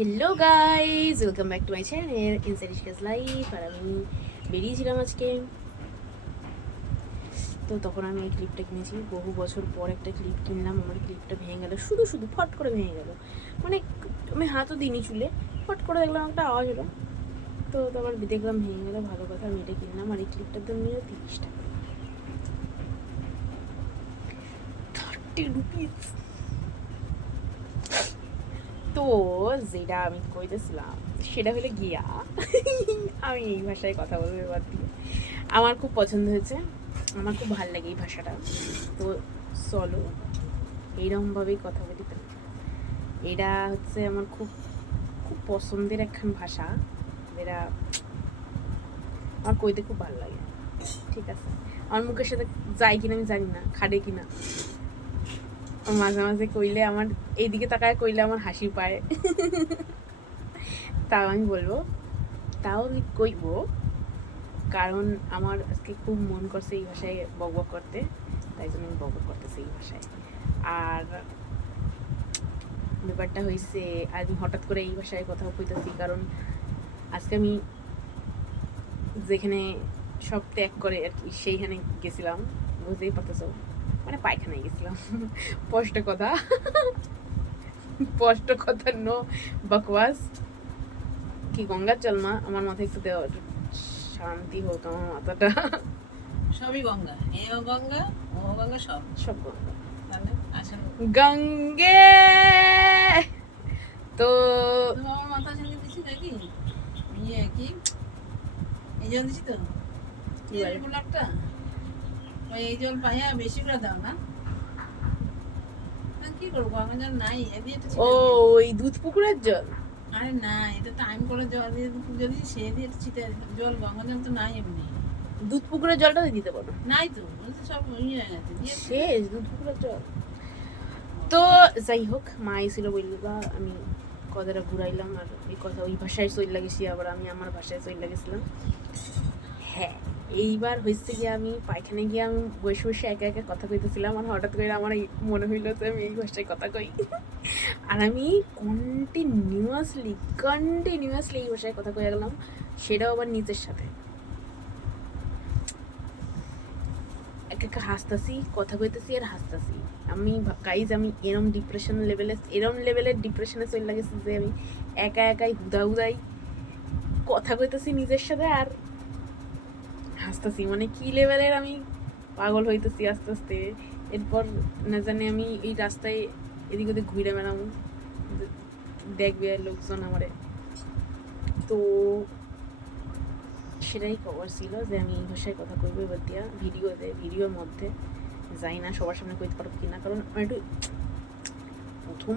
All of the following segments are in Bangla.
Hello guys, welcome back to my channel inside Ishka's life. আর আমি বেরিয়েছিলাম আজকে, তো তখন আমি এই ক্লিপটা কিনেছি। বহু বছর পর একটা ক্লিপ কিনলাম। আমার ক্লিপটা ভেঙে গেল, শুধু ফট করে ভেঙে গেল। মানে আমি হাতও দিইনি চুলে, ফট করে দেখলাম একটা আওয়াজ হলো, তো আবার দেখলাম ভেঙে গেল। ভালো কথা, আমি এটা কিনলাম। আর এই ক্লিপটার দাম নিল 30 টাকা, 30 রুপিস। তো যেটা আমি কইতেছিলাম সেটা হলো গিয়া আমি এই ভাষায় কথা বলবো এবার দিয়ে। আমার খুব পছন্দ হয়েছে, আমার খুব ভালো লাগে এই ভাষাটা। তো চলো এইরকমভাবেই কথা বলি। তো এটা হচ্ছে আমার খুব খুব পছন্দের একখান ভাষা, যেটা আমার কইতে খুব ভালো লাগে। ঠিক আছে, আমার মুখের সাথে যায় কিনা আমি জানি না, খাড়ে কিনা। মাঝে মাঝে কইলে আমার এইদিকে তাকায় কইলে আমার হাসি পায় তাও আমি বলবো, তাও আমি কইবো, কারণ আমার আজকে খুব মন করছে এই ভাষায় বকবক করতে, তাই জন্য আমি বকবক করতেছি এই ভাষায়। আর ব্যাপারটা হয়েছে, আমি হঠাৎ করে এই ভাষায় কথা কইতেছি কারণ আজকে আমি যেখানে সব ত্যাগ করে আর কি সেইখানে গেছিলাম, বুঝতেই পারতেছো, মানে পায়খানায় গেছিলাম স্পষ্ট কথা স্পষ্ট কথা, নো বকওয়াস। কি গঙ্গার জল মা, আমার মাথায় একটু দেওয়া, শান্তি হোক আমার মাথাটা। সবই গঙ্গা, এও গঙ্গা ও গঙ্গা, সব সব গঙ্গা, তাহলে আসেন গঙ্গে। তো আমার মাথা ছেড়ে দিচ্ছি নাকি ইয়ে কি এই জল দিচ্ছি তো কি বলে? গোলাপটা ওই এই জল পাইয়া বেশি করে দাও না, কি করবো গঙ্গা জল নাই এদি একটা ও, ওই দুধ পুকুরের জল। আরে না, এটা টাইম করে জল দিয়ে যদি সে দিয়ে একটা ছিটে জল, গঙ্গা জল তো নাই এমনি, দুধ পুকুরের জলটা দিতে পারো, নাই তো সব ইয়ে হয়ে গেছে দিয়ে শেষ দুধ পুকুরের জল। তো যাই হোক, মা এসেছিল বলবা, আমি কথাটা ঘুরাইলাম। আর এই কথা ওই ভাষায় চল লাগেছি, আবার আমি আমার ভাষায় চল লাগেছিলাম। হ্যাঁ, এইবার হয়েছে গিয়ে আমি পায়খানে গিয়ে আমি বসে বসে একা একা কথা কইতেছিলাম, আর হঠাৎ করে আমার মনে হইলো যে আমি এই ভাষায় কথা কই আর আমি কন্টিনিউয়াসলি এই ভাষায় কথা কয়ে গেলাম, সেটাও আবার নিজের সাথে। একা হাসতাছি, কথা কইতেছি আর হাসতাছি। আমি গাইজ, আমি এরম লেভেলের ডিপ্রেশনে চলে লাগেছি যে আমি একা একাই হুদাই কথা কইতেছি নিজের সাথে আর হাসতাছি। মানে কি লেভেলের আমি পাগল হইতেছি আস্তে আস্তে। এরপর না জানি আমি এই রাস্তায় এদিক ওদিক ঘুরে বেড়াম, দেখবে লোকজন আমারে। তো সেটাই খবর ছিল যে আমি এই ভাষায় কথা কইবো এবার দিয়া ভিডিওর মধ্যে। যাই না সবার সামনে কইতে পারবো কিনা, কারণ আমার একটু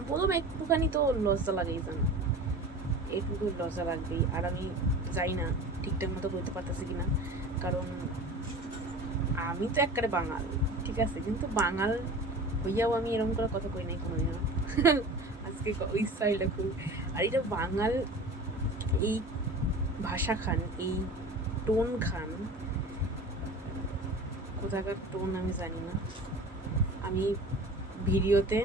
প্রথম একটুখানি তো লজ্জা লাগেই, জানো, একটু লজ্জা লাগবেই। আর আমি যাই না ঠিকঠাক মতো কইতে পারতেছি কিনা, কারণ আমি তো একবারে বাঙাল, ঠিক আছে, কিন্তু বাঙাল হইয়াও আমি এরকম করে কথা কই নাই কোনোদিনও আজকে ওই স্টাইলটা খুব। আর এটা বাঙাল, এই ভাষা খান, এই টোন খান, কোথাকার টোন আমি জানি না। আমি ভিডিওতে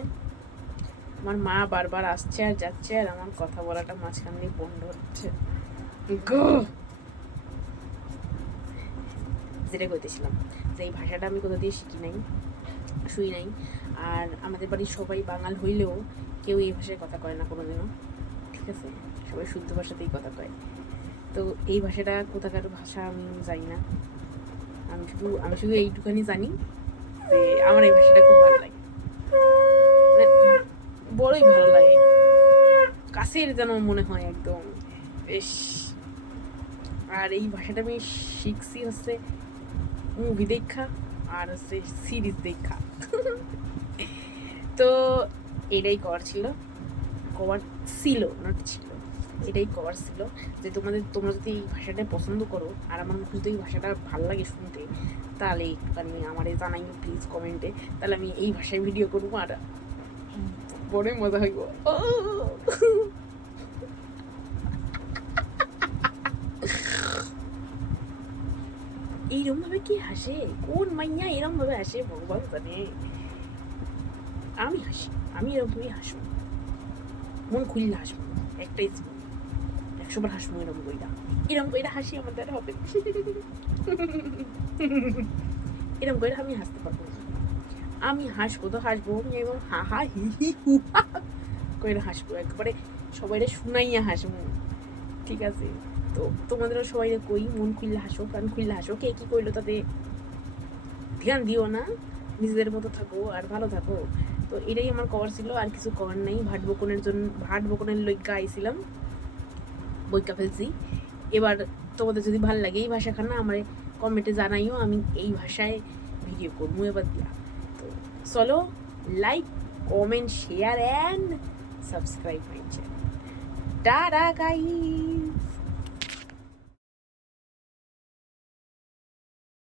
আমার মা বারবার আসছে আর যাচ্ছে, আর আমার কথা বলাটা মাঝখান দিয়ে বন্ধ হচ্ছে। যেটা কইতেছিলাম যে এই ভাষাটা আমি কোথা দিয়ে শুই নাই। আর আমাদের বাড়ির সবাই বাঙাল হইলেও কেউ এই ভাষায় কথা কয় না কোনোদিনও, ঠিক আছে, সবাই শুদ্ধ ভাষাতেই কথা কয়। তো এই ভাষাটা কোথাকার ভাষা আমি জানি না, আমি শুধু এইটুখানি জানি যে আমার এই ভাষাটা খুব ভালো লাগে, মানে বড়ই ভালো লাগে, কাছের যেন মনে হয় একদম বেশ। আর এই ভাষাটা আমি শিখছি হচ্ছে মুভি দেখা আর হচ্ছে সিরিজ দেখা তো এটাই কভার ছিল, এটাই কভার ছিল যে তোমরা যদি এই ভাষাটা পছন্দ করো আর আমার মুখে যদি এই ভাষাটা ভালো লাগে শুনতে, তাহলে একটুখানি আমার জানাইও প্লিজ কমেন্টে, তাহলে আমি এই ভাষায় ভিডিও করবো আর বড় মজা হইব। এইরকম ভাবে কি হাসে, কোন মাইয়া এরকম ভাবে হাসে ভগবান জানে। আমি হাসি, আমি এরকম ভাবেই হাসবো, মন খুললে হাসবো। একটাই জীবন, 100 বার হাসবো এরম কইরা হাসি আমার দ্বারা হবে এরম কইরা আমি হাসতে পারবো না। আমি হাসবো তো হাসবো, আমি এবং হা হা হি হি হু হা কইরা হাসবো, একবারে সবাইরে শুনাইয়া হাসবো, ঠিক আছে? তো তোমাদেরও সবাই কই মন খুললে হাসো, প্রাণ খুললে হাসো, কে কি কইলো তাতে ধ্যান দিও না, নিজেদের মতো থাকো আর ভালো থাকো। তো এটাই আমার কভার ছিল, আর কিছু কভার নাই। ভাট বকনের লইগা আইছিলাম, বইকা ফেলছি। এবার তোমাদের যদি ভালো লাগে এই ভাষাখানা আমার কমেন্টে জানাইও, আমি এই ভাষায় ভিডিও করবো এবার দিয়া। তো চলো, like, comment, share and subscribe my channel. Tata guys.